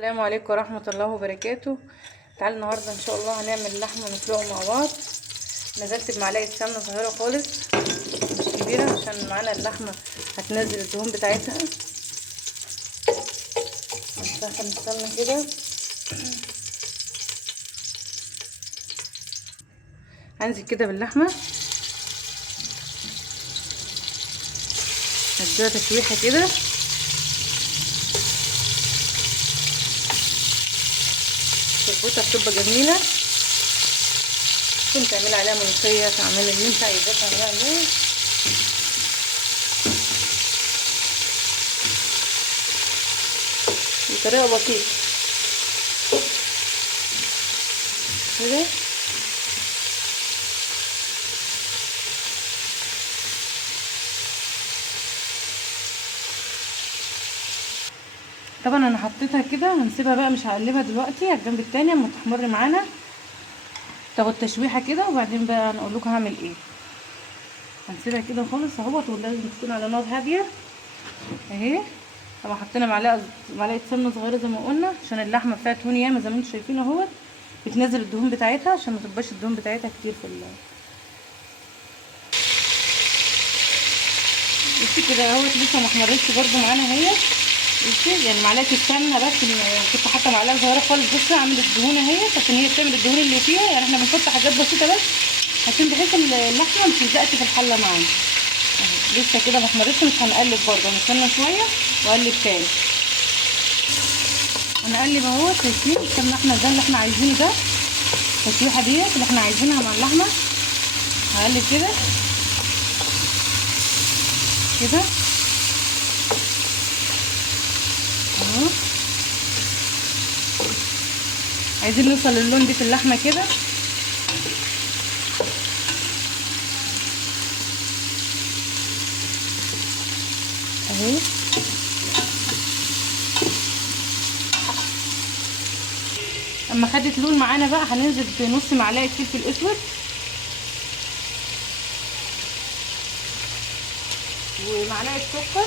السلام عليكم ورحمة الله وبركاته. تعالوا النهاردة ان شاء الله هنعمل لحمة نسلقه مع بعض. نزلت بمعلقة سمنة صغيرة خالص مش كبيرة عشان معانا اللحمة هتنزل الدهون بتاعتها. هنسخن السمنة كده. هنزل كده باللحمة نديها تشويحة كده. تظبطها بتبقى جميلة. ممكن تعملي عليها ملوخية، تعملي اللي انت عايزاه تعملي عليها. بطريقة بسيطة كده. طبعا انا حطيتها كده هنسيبها بقى، مش هقلبها دلوقتي، على الجنب التاني اما تحمر معانا تاخد تشويحه كده، وبعدين بقى هنقول لكم هعمل ايه. هنسيبها كده خالص اهوت، ولازم تكون على نار هاديه اهي. طبعا حطينا معلقه سمنه صغيره زي ما قلنا عشان اللحمه فيها دهون ياما زي ما انتم شايفين اهوت، بتنزل الدهون بتاعتها عشان ما تبقاش الدهون بتاعتها كتير في بصي كده اهوت. لسه ما احمرتش برده معانا اهي. بصي يعني معلقه السمنه بس، كنت حاطه معلقه صغيره خالص. بصي عملت دهون اهي عشان هي بتعمل الدهون اللي فيها. يعني احنا بنحط حاجات بسيطه بس عشان بحيث اللحمه ما تلزقش في الحله معانا اهي. لسه كده ما احمرتش، مش هنقلب برده، هنستنى شويه واقلب تاني. هنقلب اهو. شايفين السمنه احنا ده اللي احنا عايزينه، ده التشويحه ديت اللي احنا عايزينها مع اللحمه. هقلب كده كده اهو. عايزين نوصل للون دي في اللحمه كده اهي. اما خدت لون معانا بقى هننزل بنص معلقه فلفل اسود ومعلقه سكر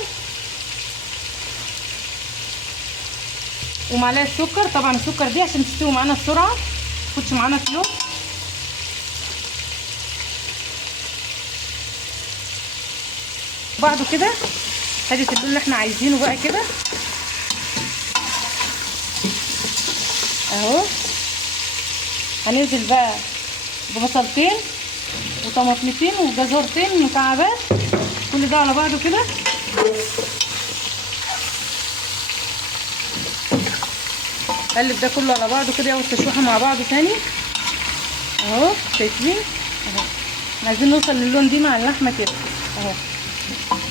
ومعلقه سكر. طبعا السكر دي عشان تستوي معانا بسرعه، متاخدش معانا في يوم. بعده كده خدت اللون اللي احنا عايزينه بقى كده اهو. هننزل بقى ببصلتين وطماطمتين وجزرتين مكعبات، كل ده على بعضه كده. قلب ده كله على بعضه كده، ياخد تشويحه مع بعضه تاني اهو. شايفين اهو. عايزين نوصل للون دي مع اللحمه كده اهو.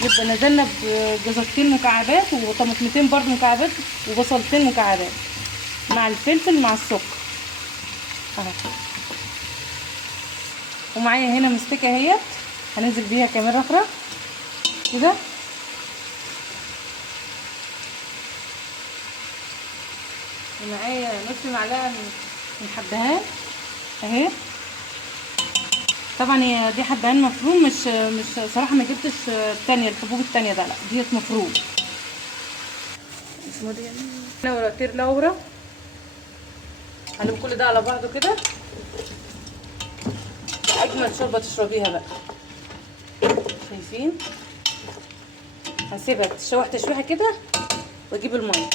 يبقى نزلنا بجزرتين مكعبات وطماطمتين برضو مكعبات وبصلتين مكعبات مع الفلفل مع السكر اهو. ومعايا هنا مستكه اهيت هننزل بيها كمان رخره كده. ومعايا نص معلقه من حبهان اهي. طبعا هي دي حبهان مفروم، مش صراحه ما جبتش الثانيه الحبوب الثانيه ده، لا ديت مفروم. اسمه دي لورا طير لورا. هنقلب كل ده على بعضه كده. اجمل شوربه تشربيها بقى. شايفين؟ هسيبها تشوح تشويحه كده واجيب الميه.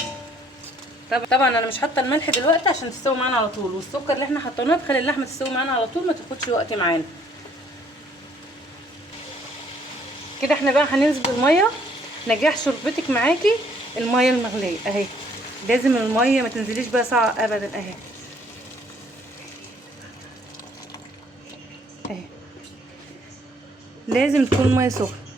طبعا انا مش حاطه الملح دلوقتي عشان تستوي معانا على طول، والسكر اللي احنا حطيناه بيخلي اللحمه تستوي معانا على طول، ما تاخدش وقت معانا كده. احنا بقى هننزل بالميه. نجاح شربتك معاكي الميه المغليه اهي. لازم الميه ما تنزليش بقى ساعه ابدا اهي اهي. لازم تكون ميه سخنه.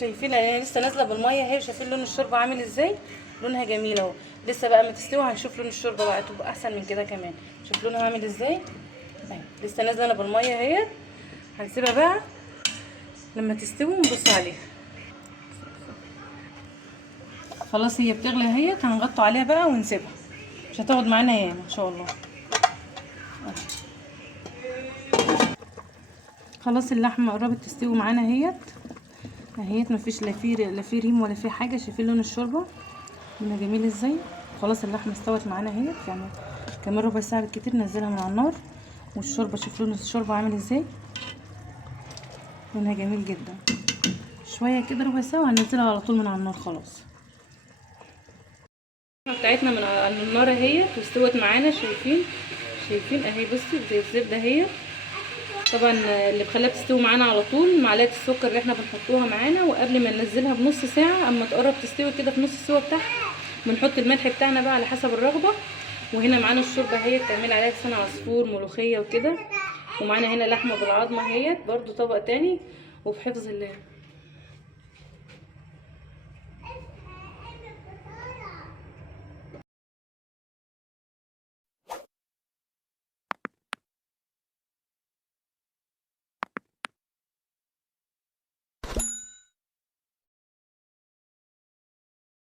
شايفين انا لسه نازله بالميه اهي. شايفين لون الشوربه عامل ازاي؟ لونها جميل اهو. لسه بقى ما تستوي هنشوف لون الشوربه بقى تبقى احسن من كده كمان. شوف لونها عامل ازاي اهي. لسه نازله انا بالميه اهي. هنسيبها بقى لما تستوي ونبص عليها. خلاص هي بتغلي اهي. هنغطي عليها بقى ونسيبها، مش هتاخد معانا ياما ان شاء الله. خلاص اللحمه قربت تستوي معانا اهيت. مفيش لا في ريم ولا في حاجه. شايفين لون الشوربه هنا جميل ازاي. خلاص اللحمه استوت معانا اهي، يعني كمان ربع ساعه بالكتير ننزلها من على النار. والشوربه شوف لون الشوربه عامل ازاي، لونها جميل جدا. شويه كده ربع ساعه وهننزلها على طول من على النار. خلاص بتاعتنا من على النار اهي واستوت معانا. شايفين اهي، بصي زي الزبده اهي. طبعا اللي بخليها تستوي معانا على طول معلقه السكر اللي احنا بنحطوها معانا، وقبل ما ننزلها بنص ساعه اما تقرب تستوي كده في نص السوا بتاعها بنحط الملح بتاعنا بقى على حسب الرغبه. وهنا معانا الشوربه اهي بتعمل عليها لسان عصفور ملوخيه وكده. ومعانا هنا لحمه بالعظمه اهي برضو طبق تاني. وفي حفظ الله.